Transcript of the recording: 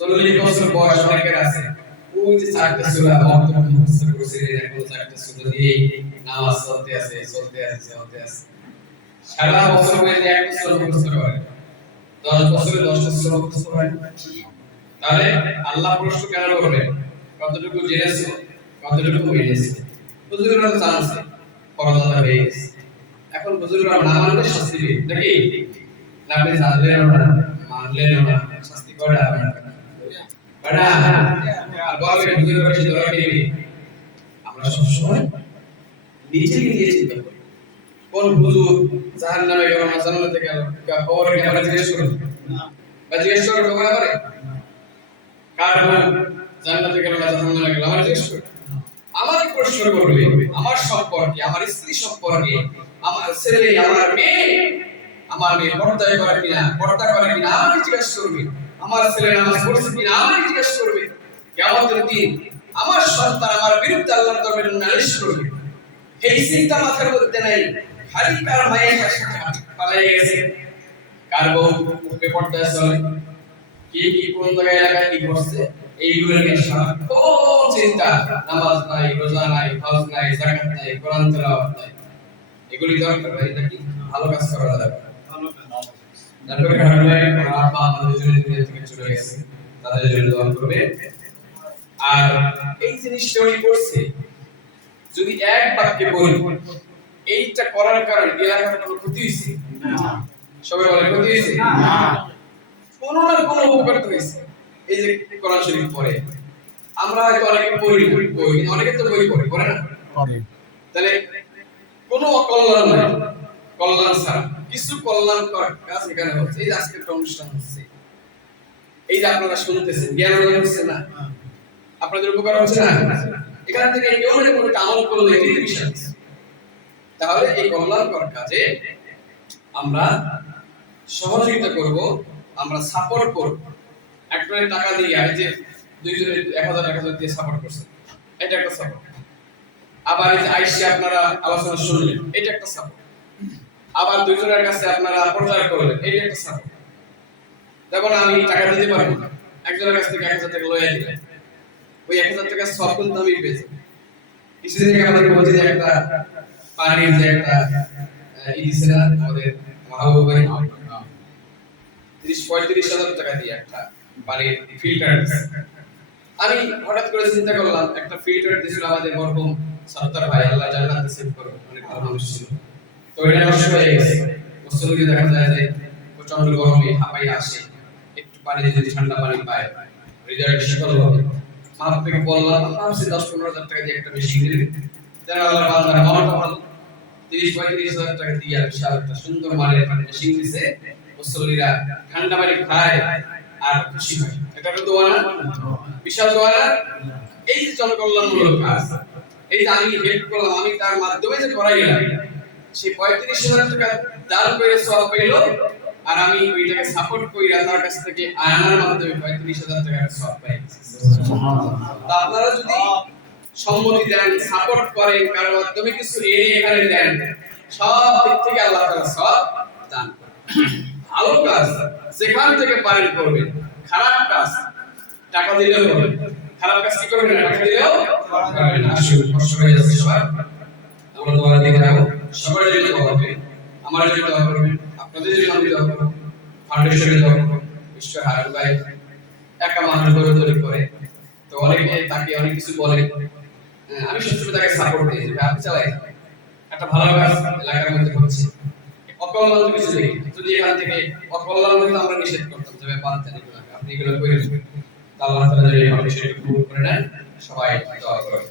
40 বছর বয়স অনেকের আছে, ওই যে চারটা সূরা মুখস্থ করেছে, এখন চারটা সূরা দিয়ে নামাজ চলতে আছে। সারা বছর হয়ে যায় একটা সূরা মুখস্থ করে, 10 বছরে 10টা সূরা মুখস্থ করে। তাহলে আল্লাহ প্রশ্ন কেন করবেন? কতটুকু জেনেছো, কতটুকু মেনেছো? হুজুররা তো জানছে পরদাদা হয়ে গেছে, এখন হুজুররা না মানলে শাস্তি দিবে নাকি? না আপনি জানলেন না, মানলেন না, শাস্তি করে আপনার বড়া আর বলবে হুজুররা বেশি ধরা দিবে। আমরা সবসময় নিজে নিজে চিন্তা করি, কোন হুজুর জাহান্নামে গেল না জান্নাতে গেল, কবরে গিয়ে আমরা জিজ্ঞেস করি না, বা জিজ্ঞেস করে কবরে করে কার জান্নাতে গেল না জাহান্নামে গেল আমরা জিজ্ঞেস করি। আমাকে প্রশ্ন করবে আমার সম্পর্কে, আমার স্ত্রী সম্পর্কে, আমার ছেলে, আমার মেয়ে পর্দা করে কিনা আমাকে জিজ্ঞাসা করবে। আমার ছেলে নামাজ পড়ছে কিনা আমাকে জিজ্ঞাসা করবে। কিয়ামতের দিন আমার সন্তান আমার বিরুদ্ধে আল্লাহর দরবারে নালিশ করবে। এই চিন্তা মাথার মধ্যে নাই, খালি কার মায়ের কাছে পালাই গেছে, কার বউ বেপর্দায় চলে, কি কোন জায়গায় এলাকায় কি করছে, এইগুলো নিয়ে সারাক্ষণ চিন্তা। নামাজ নাই, রোজা নাই, হজ নাই, যাকাত নাই, কোরআন তেলাওয়াত নাই। এগুলি দরকার ভাই, নাকি ভালো কাজ করা দরকার। তারপরে কারণে আব্বা আমাদের জন্য দুনিয়া থেকে চলে গেছে, তাদের জন্য দোয়া করবে। আর এই জিনিসটা উনি করছে, যদি এক বাক্যে বলি এইটা করার কারণে এলাকার কোনো ক্ষতি হয়েছে? সবাই বলে ক্ষতি হয়েছে? কোনো না কোনো উপকার হয়েছে। এই যে কোরআন শরীফ পড়ে, আমরা হয়তো অনেকে পড়ি, অনেকে তো বই পড়ে না, তাহলে কোনো অকল্যাণ নাই, কল্যাণ ছাড়া কিছু কল্যাণ করার কাজ এখানে হচ্ছে। এই যে আজকে একটা অনুষ্ঠান হচ্ছে, এই যে আপনারা শুনতেছেন, জ্ঞান অর্জন হচ্ছে না, আপনাদের উপকার হচ্ছে না, এখান থেকে কেউ না কোনো আমল করলে এটাই বিষয়। তাহলে এই কল্যাণকর কাজে আমরা সহযোগিতা করব, আমরা সাপোর্ট করব। একজনের টাকা দিয়ে, এই যে দুইজনের 1000 1000 দিয়ে সাপোর্ট করছেন, এটা একটা সাপোর্ট। আবার এই যে আইসি আপনারা আলোচনা শুনলেন, এটা একটা সাপোর্ট। আবার দুইজনের কাছে আপনারা প্রচার করলেন, এটা একটা সাপোর্ট। যেমন আমি টাকা দিতে পারবো না, একজনের কাছ থেকে 1000 টাকা লয়ে দিলেন, ওই 1000 টাকা সব কিন্তু আমি পেয়েছি। কিছুদিন আগে আমাদের বলছি যে একটা পানির যে একটা দিছে না আমাদের মাহবুব ভাই, 30-35 হাজার টাকা দিয়ে একটা পানির ফিল্টার দিছে। আমি হঠাৎ করে চিন্তা করলাম, একটা ফিল্টার দিছিল আমাদের মরহুম সত্তার ভাই, আল্লাহ জান্নাতে সেভ করুন, অনেক ভালো মানুষ ছিল। তো এটা নষ্ট হয়ে গেছে, মুসলমানদের দেখা যায় যে প্রচন্ড গরমে হাঁপাই আসে, একটু পানি যদি ঠান্ডা পানি পায় হৃদয়টা শীতল হবে। মাহবুবকে বললাম, ভাবছি 10-15 হাজার টাকা দিয়ে একটা মেশিন দিলে যারা আল্লাহর বান্দার মনটা ভালো, 30-35 হাজার টাকা দিয়ে বিশাল একটা সুন্দর মানের মেশিন দিছে। মুসল্লিরা ঠান্ডা পানি খায় আর খুশি হয়। এটা একটা দোয়া না? বিশাল দোয়া না? এই যে জনকল্যাণমূলক কাজ, এই যে আমি হেল্প করলাম, আমি তার মাধ্যমে যে করাইলাম, সে 35,000 টাকা দান করে সওয়াব পেল, আর আমি ওইটাকে সাপোর্ট কইরা তার কাছ থেকে আয়নার মাধ্যমে 35,000 টাকা সওয়াব পাই। সুবহানাল্লাহ। আপনারা যদি সম্মতি দেন, সাপোর্ট করেন, কার মাধ্যমে কিছু এখানে দেন, সব দিক থেকে আল্লাহ তাআলা সওয়াব দান করেন। ভালো কাজ যেখান থেকে পারেন করবেন, খারাপ কাজ টাকা দিলেও করবেন, খারাপ কাজ কি করবেন না, টাকা দিলেও করবেন না। আসলে কষ্ট হয়ে যাচ্ছে সবার, আমরা দোয়া দিতে যাবো, সবার জন্য দোয়া হবে, আমার জন্য দোয়া করবেন, আপনাদের জন্য আমি দোয়া করব, ফাউন্ডেশনের দোয়া করব। ঈশ্বর হারুন ভাই একা মানুষ দৌড়াদৌড়ি করে, তো অনেকে তাকে অনেক কিছু বলে, আমি সবসময় তাকে সাপোর্ট দিই যে আপনি চালাই একটা ভালো কাজ এলাকার মধ্যে হচ্ছে। অকল্যাণ কিছু দেখি, যদি এখান থেকে অকল্যাণ হলে আমরা নিষেধ করতাম যে বাচ্চা এগুলো আপনি এগুলো করে, আল্লাহ তাআলা যদি এই ফাউন্ডেশনকে কবুল করে নেন, সবাই দোয়া করবেন।